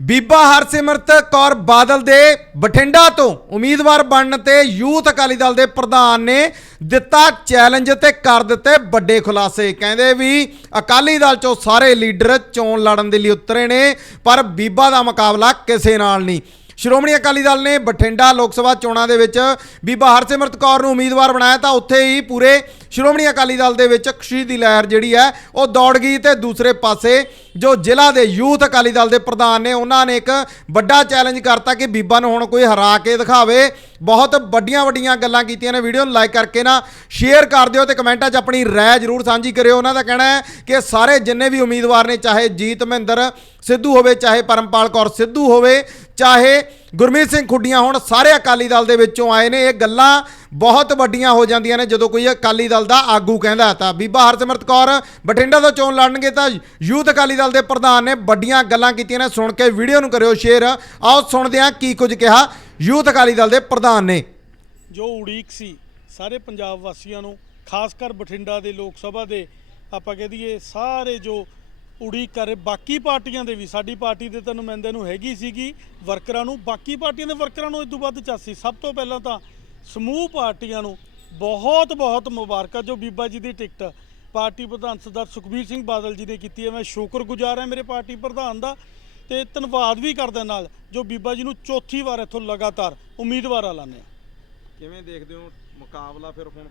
ਬੀਬਾ ਹਰਸਿਮਰਤ ਕੌਰ ਬਾਦਲ ਦੇ ਬਠਿੰਡਾ ਤੋਂ ਉਮੀਦਵਾਰ ਬਣਨ ਤੇ ਯੂਥ ਅਕਾਲੀ ਦਲ ਦੇ ਪ੍ਰਧਾਨ ਨੇ ਦਿੱਤਾ ਚੈਲੰਜ ਤੇ ਕਰ ਦਿੱਤੇ ਵੱਡੇ ਖੁਲਾਸੇ। ਕਹਿੰਦੇ ਵੀ ਅਕਾਲੀ ਦਲ ਚੋਂ ਸਾਰੇ ਲੀਡਰ ਚੋਣ ਲੜਨ ਦੇ ਲਈ ਉਤਰੇ ਨੇ, ਪਰ ਬੀਬਾ ਦਾ ਮੁਕਾਬਲਾ ਕਿਸੇ ਨਾਲ ਨਹੀਂ। ਸ਼੍ਰੋਮਣੀ ਅਕਾਲੀ ਦਲ ਨੇ ਬਠਿੰਡਾ ਲੋਕ ਸਭਾ ਚੋਣਾਂ ਦੇ ਵਿੱਚ ਬੀਬਾ ਹਰਸਿਮਰਤ ਕੌਰ ਨੂੰ ਉਮੀਦਵਾਰ ਬਣਾਇਆ ਤਾਂ ਉੱਥੇ ਹੀ ਪੂਰੇ ਸ਼੍ਰੋਮਣੀ ਅਕਾਲੀ ਦਲ ਦੇ ਵਿੱਚ ਖੁਸ਼ੀ ਦੀ ਲਹਿਰ ਜਿਹੜੀ ਹੈ, ਉਹ ਦੌੜ ਗਈ ਤੇ ਦੂਸਰੇ ਪਾਸੇ ਜੋ ਜ਼ਿਲ੍ਹਾ ਦੇ ਯੂਥ ਅਕਾਲੀ ਦਲ ਦੇ ਪ੍ਰਧਾਨ ਨੇ, ਉਹਨਾਂ ਨੇ ਇੱਕ ਵੱਡਾ ਚੈਲੰਜ ਕਰਤਾ ਕਿ ਬੀਬਾ ਨੂੰ ਹੁਣ ਕੋਈ ਹਰਾ ਕੇ ਦਿਖਾਵੇ। ਬਹੁਤ ਵੱਡੀਆਂ ਵੱਡੀਆਂ ਗੱਲਾਂ ਕੀਤੀਆਂ ਨੇ ਵੀਡੀਓ ਨੂੰ ਲਾਈਕ ਕਰਕੇ ਨਾ ਸ਼ੇਅਰ ਕਰ ਦਿਓ ਤੇ ਕਮੈਂਟਾਂ 'ਚ ਆਪਣੀ ਰਾਏ ਜ਼ਰੂਰ ਸਾਂਝੀ ਕਰਿਓ। ਉਹਨਾਂ ਦਾ ਕਹਿਣਾ ਹੈ ਕਿ ਸਾਰੇ ਜਿੰਨੇ ਵੀ ਉਮੀਦਵਾਰ ਨੇ, ਚਾਹੇ ਜੀਤ ਮਹਿੰਦਰ ਸਿੱਧੂ ਹੋਵੇ, ਚਾਹੇ ਪਰਮਪਾਲ ਕੌਰ ਸਿੱਧੂ ਹੋਵੇ ਚਾਹੇ ਗੁਰਮੀਤ ਸਿੰਘ ਖੁੱਡੀਆਂ ਹੁਣ ਸਾਰੇ ਅਕਾਲੀ ਦਲ ਦੇ ਵਿੱਚੋਂ ਆਏ ਨੇ, ਇਹ ਗੱਲਾਂ ਬਹੁਤ ਵੱਡੀਆਂ ਹੋ ਜਾਂਦੀਆਂ ਨੇ, ਜਦੋਂ ਕੋਈ ਅਕਾਲੀ ਦਲ ਦਾ ਆਗੂ ਕਹਿੰਦਾ ਤਾਂ। ਬੀਬਾ ਹਰਸਿਮਰਤ ਕੌਰ ਬਠਿੰਡਾ ਤੋਂ ਚੋਣ ਲੜਨਗੇ ਤਾਂ ਯੂਥ ਅਕਾਲੀ ਦਲ ਦੇ ਪ੍ਰਧਾਨ ਨੇ ਵੱਡੀਆਂ ਗੱਲਾਂ ਕੀਤੀਆਂ ਨੇ। ਸੁਣ ਕੇ ਵੀਡੀਓ ਨੂੰ ਕਰਿਓ ਸ਼ੇਅਰ। ਆਓ ਸੁਣਦੇ ਹਾਂ ਕੀ ਕੁਝ ਕਿਹਾ ਯੂਥ ਅਕਾਲੀ ਦਲ ਦੇ ਪ੍ਰਧਾਨ ਨੇ। ਜੋ ਉਡੀਕ ਸੀ ਸਾਰੇ ਪੰਜਾਬ ਵਾਸੀਆਂ ਨੂੰ, ਖਾਸ ਕਰ ਬਠਿੰਡਾ ਦੇ ਲੋਕ ਸਭਾ ਦੇ, ਆਪਾਂ ਕਹਿ ਦਈਏ ਸਾਰੇ ਜੋ ਉਡੀਕ ਕਰ ਰਹੇ। ਬਾਕੀ ਪਾਰਟੀਆਂ ਦੇ ਵੀ ਸਾਡੀ ਪਾਰਟੀ ਦੇ ਤਾਂ ਨੁਮਾਇੰਦਿਆਂ ਨੂੰ ਹੈਗੀ ਸੀਗੀ ਵਰਕਰਾਂ ਨੂੰ। ਬਾਕੀ ਪਾਰਟੀਆਂ ਦੇ ਵਰਕਰਾਂ ਨੂੰ ਇਸ ਤੋਂ ਵੱਧ ਚਾਸੀ ਸਭ ਤੋਂ ਪਹਿਲਾਂ ਤਾਂ ਸਮੂਹ ਪਾਰਟੀਆਂ ਨੂੰ ਬਹੁਤ ਬਹੁਤ ਮੁਬਾਰਕਾਂ ਜੋ ਬੀਬਾ ਜੀ ਦੀ ਟਿਕਟ। ਪਾਰਟੀ ਪ੍ਰਧਾਨ ਸਰਦਾਰ ਸੁਖਬੀਰ ਸਿੰਘ ਬਾਦਲ ਜੀ ਨੇ ਕੀਤੀ ਹੈ। ਮੈਂ ਸ਼ੁਕਰਗੁਜ਼ਾਰ ਹਾਂ ਮੇਰੇ ਪਾਰਟੀ ਪ੍ਰਧਾਨ ਦਾ ਤੇ ਧੰਨਵਾਦ ਵੀ ਕਰਦਾ ਨਾਲ ਜੋ ਬੀਬਾ ਜੀ ਨੂੰ ਚੌਥੀ ਵਾਰ ਇੱਥੋਂ ਲਗਾਤਾਰ ਉਮੀਦਵਾਰ ਐਲਾਨਿਆ। ਕਿਵੇਂ ਦੇਖਦੇ ਹੋ? ਮੁਕਾਬਲਾ ਫਿਰ ਹੁਣ?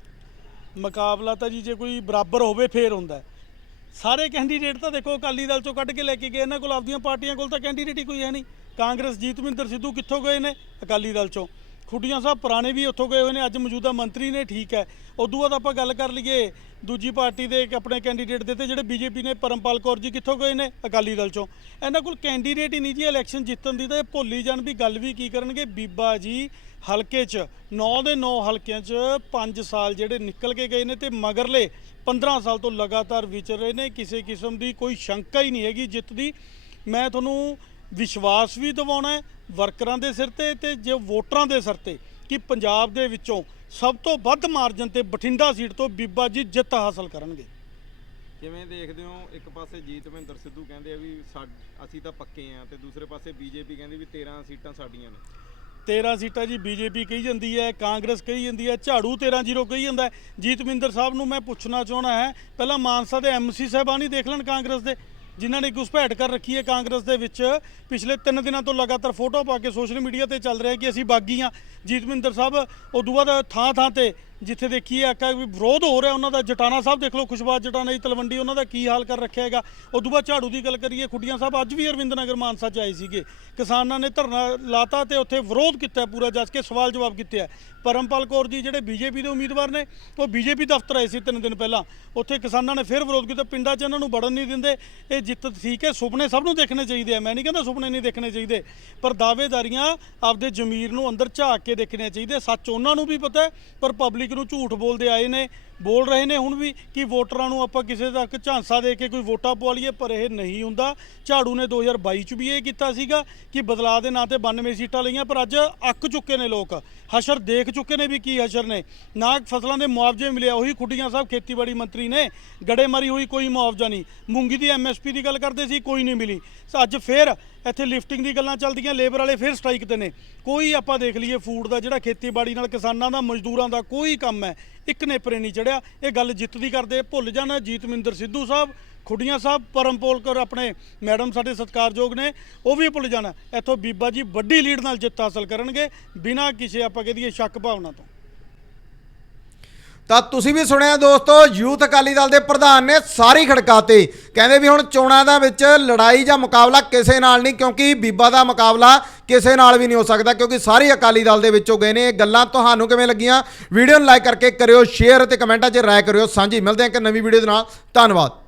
ਮੁਕਾਬਲਾ ਤਾਂ ਜੀ ਜੇ ਕੋਈ ਬਰਾਬਰ ਹੋਵੇ ਫੇਰ ਹੁੰਦਾ। ਸਾਰੇ ਕੈਂਡੀਡੇਟ ਤਾਂ ਦੇਖੋ ਅਕਾਲੀ ਦਲ ਚੋਂ ਕੱਢ ਕੇ ਲੈ ਕੇ ਗਏ, ਇਹਨਾਂ ਕੋਲ ਆਪਦੀਆਂ ਪਾਰਟੀਆਂ ਕੋਲ ਤਾਂ ਕੈਂਡੀਡੇਟ ਹੀ ਕੋਈ ਹੈ ਨਹੀਂ। ਕਾਂਗਰਸ ਜੀਤਮਿੰਦਰ ਸਿੱਧੂ ਕਿੱਥੋਂ ਗਏ ਨੇ? ਅਕਾਲੀ ਦਲ ਚੋਂ। ਖੁੱਡੀਆਂ ਸਾਹਿਬ ਪੁਰਾਣੇ ਵੀ ਉੱਥੋਂ ਗਏ ਹੋਏ ਨੇ, ਅੱਜ ਮੌਜੂਦਾ ਮੰਤਰੀ ਨੇ, ਠੀਕ ਹੈ। ਉਦੋਂ ਬਾਅਦ ਆਪਾਂ ਗੱਲ ਕਰ ਲਈਏ, ਦੂਜੀ ਪਾਰਟੀ ਦੇ ਆਪਣੇ ਕੈਂਡੀਡੇਟ ਦੇ ਤੇ, ਜਿਹੜੇ ਬੀਜੇਪੀ ਨੇ, ਪਰਮਪਾਲ ਕੌਰ ਜੀ ਕਿੱਥੋਂ ਗਏ ਨੇ? ਅਕਾਲੀ ਦਲ ਚੋਂ। ਇਹਨਾਂ ਕੋਲ ਕੈਂਡੀਡੇਟ ਹੀ ਨਹੀਂ ਜੀ ਇਲੈਕਸ਼ਨ ਜਿੱਤਣ ਦੀ ਤਾਂ ਇਹ ਭੁੱਲ ਜਾਣ ਵੀ ਗੱਲ ਵੀ ਕੀ ਕਰਨਗੇ। ਬੀਬਾ ਜੀ ਹਲਕੇ 'ਚ 9 ਦੇ 9 ਹਲਕਿਆਂ 'ਚ 5 ਸਾਲ ਜਿਹੜੇ ਨਿਕਲ ਕੇ ਗਏ ਨੇ ਤੇ ਮਗਰਲੇ 15 ਸਾਲ ਤੋਂ ਲਗਾਤਾਰ ਵਿਚਰ ਰਹੇ ਨੇ, ਕਿਸੇ ਕਿਸਮ ਦੀ ਕੋਈ ਸ਼ੰਕਾ ਹੀ ਨਹੀਂ ਹੈਗੀ ਜਿੱਤ ਦੀ। ਮੈਂ ਤੁਹਾਨੂੰ ਵਿਸ਼ਵਾਸ ਵੀ ਦਿਵਾਉਣਾ ਹੈ ਵਰਕਰਾਂ ਦੇ ਸਿਰ ਤੇ ਤੇ ਜੇ ਵੋਟਰਾਂ ਦੇ ਸਿਰ ਤੇ ਕਿ ਪੰਜਾਬ ਦੇ ਵਿੱਚੋਂ ਸਭ ਤੋਂ ਵੱਧ ਮਾਰਜਨ ਤੇ ਬਠਿੰਡਾ ਸੀਟ ਤੋਂ ਬੀਬਾ ਜੀ ਜਿੱਤ ਹਾਸਲ ਕਰਨਗੇ। ਕਿਵੇਂ ਦੇਖਦੇ ਹੋ? ਇੱਕ ਪਾਸੇ ਜੀਤ ਮਹਿੰਦਰ ਸਿੱਧੂ ਕਹਿੰਦੇ ਆ ਵੀ ਅਸੀਂ ਤਾਂ ਪੱਕੇ ਆ ਤੇ ਦੂਸਰੇ ਪਾਸੇ ਬੀਜੇਪੀ ਕਹਿੰਦੀ ਵੀ 13 ਸੀਟਾਂ ਸਾਡੀਆਂ ਨੇ। 13 ਸੀਟਾਂ ਜੀ ਬੀਜੇਪੀ ਕਹੀ ਜਾਂਦੀ ਹੈ ਕਾਂਗਰਸ ਕਹੀ ਜਾਂਦੀ ਹੈ ਝਾੜੂ 13 ਜ਼ੀਰੋ ਕਹੀ ਜਾਂਦਾ ਜੀਤਮਿੰਦਰ ਸਾਹਿਬ ਨੂੰ ਮੈਂ ਪੁੱਛਣਾ ਚਾਹਣਾ ਹੈ ਪਹਿਲਾਂ ਮਾਨਸਾ ਦੇ ਐਮਸੀ ਸਾਹਿਬਾਨ ਹੀ ਦੇਖ ਲੈਣ ਕਾਂਗਰਸ ਦੇ। ਜਿਨ੍ਹਾਂ ਨੇ ਘੁਸਪੈਠ ਕਰ ਰੱਖੀ ਹੈ ਕਾਂਗਰਸ ਦੇ ਵਿੱਚ। ਪਿਛਲੇ 3 ਦਿਨਾਂ ਤੋਂ ਲਗਾਤਾਰ ਫੋਟੋ ਪਾ ਕੇ ਸੋਸ਼ਲ ਮੀਡੀਆ ਤੇ ਚੱਲ ਰਿਹਾ ਕਿ ਅਸੀਂ ਬਾਗੀ ਹਾਂ। ਜੀਤਮਿੰਦਰ ਸਾਹਿਬ, ਉਦੋਂ ਬਾਅਦ ਥਾਂ ਥਾਂ ਤੇ ਜਿੱਥੇ ਦੇਖੀਏ ਆਕਾ ਵੀ ਵਿਰੋਧ ਹੋ ਰਿਹਾ ਉਹਨਾਂ ਦਾ। ਜਟਾਣਾ ਸਾਹਿਬ ਦੇਖ ਲਓ ਖੁਸ਼ਬਾਦ ਜਟਾਣਾ ਜੀ, ਤਲਵੰਡੀ, ਉਹਨਾਂ ਦਾ ਕੀ ਹਾਲ ਕਰ ਰੱਖਿਆ ਹੈਗਾ। ਉਦੋਂ ਬਾਅਦ ਝਾੜੂ ਦੀ ਗੱਲ ਕਰੀਏ, ਖੁੱਡੀਆਂ ਸਾਹਿਬ ਅੱਜ ਵੀ ਅਰਵਿੰਦ ਨਗਰ ਮਾਨਸਾ 'ਚ ਆਏ ਸੀਗੇ। ਕਿਸਾਨਾਂ ਨੇ ਧਰਨਾ ਲਾਤਾ ਤੇ ਉੱਥੇ ਵਿਰੋਧ ਕੀਤਾ ਪੂਰਾ, ਜੱਜ ਕੇ ਸਵਾਲ ਜਵਾਬ ਕੀਤੇ ਆ। ਪਰਮਪਾਲ ਕੌਰ ਜੀ ਜਿਹੜੇ ਬੀਜੇਪੀ ਦੇ ਉਮੀਦਵਾਰ ਨੇ, ਉਹ ਬੀਜੇਪੀ ਦਫ਼ਤਰ ਆਏ ਸੀ ਤਿੰਨ ਦਿਨ ਪਹਿਲਾਂ। ਉੱਥੇ ਕਿਸਾਨਾਂ ਨੇ ਫਿਰ ਵਿਰੋਧ ਕੀਤਾ। ਪਿੰਡਾਂ 'ਚ ਇਹਨਾਂ ਨੂੰ ਵੜਨ ਨਹੀਂ ਦਿੰਦੇ। ਇਹ ਜਿੱਤ ਠੀਕ ਹੈ, ਸੁਪਨੇ ਸਭ ਨੂੰ ਦੇਖਣੇ ਚਾਹੀਦੇ ਆ। ਮੈਂ ਨਹੀਂ ਕਹਿੰਦਾ ਸੁਪਨੇ ਨਹੀਂ ਦੇਖਣੇ ਚਾਹੀਦੇ, ਪਰ ਦਾਅਵੇਦਾਰੀਆਂ ਆਪਦੇ ਜ਼ਮੀਰ ਨੂੰ ਅੰਦਰ ਝਾਕ ਕੇ ਦੇਖਣੀਆਂ ਚਾਹੀਦੇ ਸੱਚ ਉਹਨਾਂ ਨੂੰ ਵੀ ਪਤਾ ਪਰ ਪਬਲਿਕ ਨੂੰ ਝੂਠ ਬੋਲਦੇ ਆਏ ਨੇ, ਬੋਲ ਰਹੇ ਨੇ ਹੁਣ ਵੀ ਕਿ ਵੋਟਰਾਂ ਨੂੰ ਆਪਾਂ ਕਿਸੇ ਤੱਕ ਝਾਂਸਾ ਦੇ ਕੇ ਕੋਈ ਵੋਟਾਂ ਪਵਾ ਲਈਏ, ਪਰ ਇਹ ਨਹੀਂ ਹੁੰਦਾ। ਝਾੜੂ ਨੇ 2022 ਚ ਵੀ ਇਹ ਕੀਤਾ ਸੀਗਾ ਕਿ ਬਦਲਾਅ ਦੇ ਨਾਂ ਤੇ 92 ਸੀਟਾਂ ਲਈਆਂ, ਪਰ ਅੱਜ ਅੱਕ ਚੁੱਕੇ ਨੇ ਲੋਕ। ਹਸ਼ਰ ਦੇਖ ਚੁੱਕੇ ਨੇ ਵੀ ਕੀ ਹਸ਼ਰ ਨੇ। ਨਾ ਫਸਲਾਂ ਦੇ ਮੁਆਵਜ਼ੇ ਮਿਲਿਆ, ਉਹੀ ਖੁੱਡੀਆਂ ਸਾਹਿਬ ਖੇਤੀਬਾੜੀ ਮੰਤਰੀ ਨੇ। ਗੜੇ ਮਾਰੀ ਹੋਈ, ਕੋਈ ਮੁਆਵਜ਼ਾ ਨਹੀਂ। ਮੂੰਗੀ ਦੀ ਐਮਐਸਪੀ ਦੀ ਗੱਲ ਕਰਦੇ ਸੀ, ਕੋਈ ਨਹੀਂ ਮਿਲੀ। ਅੱਜ ਫੇਰ ਇੱਥੇ ਲਿਫਟਿੰਗ ਦੀ ਗੱਲਾਂ ਚੱਲਦੀਆਂ, ਲੇਬਰ ਵਾਲੇ ਫਿਰ ਸਟ੍ਰਾਈਕ ਤੇ ਨੇ। ਕੋਈ ਆਪਾਂ ਦੇਖ ਲਈਏ ਫੂਡ ਦਾ ਜਿਹੜਾ ਖੇਤੀਬਾੜੀ ਨਾਲ ਕਿਸਾਨਾਂ ਦਾ, ਮਜ਼ਦੂਰਾਂ ਦਾ ਕੋਈ ਕੰਮ ਹੈ, ਇੱਕ ਨੇਪਰੇ ਨਹੀਂ ਚੜਿਆ ਇਹ ਗੱਲ ਜਿੱਤ ਦੀ ਕਰਦੇ, ਭੁੱਲ ਜਾਣਾ ਜੀਤਮਿੰਦਰ ਸਿੱਧੂ ਸਾਹਿਬ, ਖੁੱਡੀਆਂ ਸਾਹਿਬ ਪਰਮਪੋਲਕਰ ਆਪਣੇ ਮੈਡਮ ਸਾਡੇ ਸਤਿਕਾਰਯੋਗ ਨੇ, ਉਹ ਵੀ ਭੁੱਲ ਜਾਣਾ। ਇੱਥੋਂ ਬੀਬਾ ਜੀ ਵੱਡੀ ਲੀਡ ਨਾਲ ਜਿੱਤ ਹਾਸਲ ਕਰਨਗੇ, ਬਿਨਾਂ ਕਿਸੇ ਆਪਾਂ ਕਹਿ ਦਈਏ ਸ਼ੱਕ ਭਾਵਨਾ ਤੋਂ। ਤਾਂ ਤੁਸੀਂ ਵੀ ਸੁਣਿਆ ਦੋਸਤੋ, ਯੂਥ ਅਕਾਲੀ ਦਲ ਦੇ ਪ੍ਰਧਾਨ ਨੇ ਸਾਰੀ ਖੜਕਾਤੇ। ਕਹਿੰਦੇ ਵੀ ਹੁਣ ਚੋਣਾਂ ਦਾ ਵਿੱਚ ਲੜਾਈ ਜਾਂ ਮੁਕਾਬਲਾ ਕਿਸੇ ਨਾਲ ਨਹੀਂ, ਕਿਉਂਕਿ ਬੀਬਾ ਦਾ ਮੁਕਾਬਲਾ ਕਿਸੇ ਨਾਲ ਵੀ ਨਹੀਂ ਹੋ ਸਕਦਾ, ਕਿਉਂਕਿ ਸਾਰੇ ਅਕਾਲੀ ਦਲ ਦੇ ਵਿੱਚੋਂ ਗਏ ਨੇ। ਇਹ ਗੱਲਾਂ ਤੁਹਾਨੂੰ ਕਿਵੇਂ ਲੱਗੀਆਂ? ਵੀਡੀਓ ਨੂੰ ਲਾਈਕ ਕਰਕੇ ਕਰਿਓ, ਸ਼ੇਅਰ ਅਤੇ ਕਮੈਂਟਾਂ 'ਚ ਰਾਏ ਕਰਿਓ। ਸਾਂਝੀ, ਮਿਲਦੇ ਹਾਂ ਇੱਕ ਨਵੀਂ ਵੀਡੀਓ ਦੇ ਨਾਲ। ਧੰਨਵਾਦ।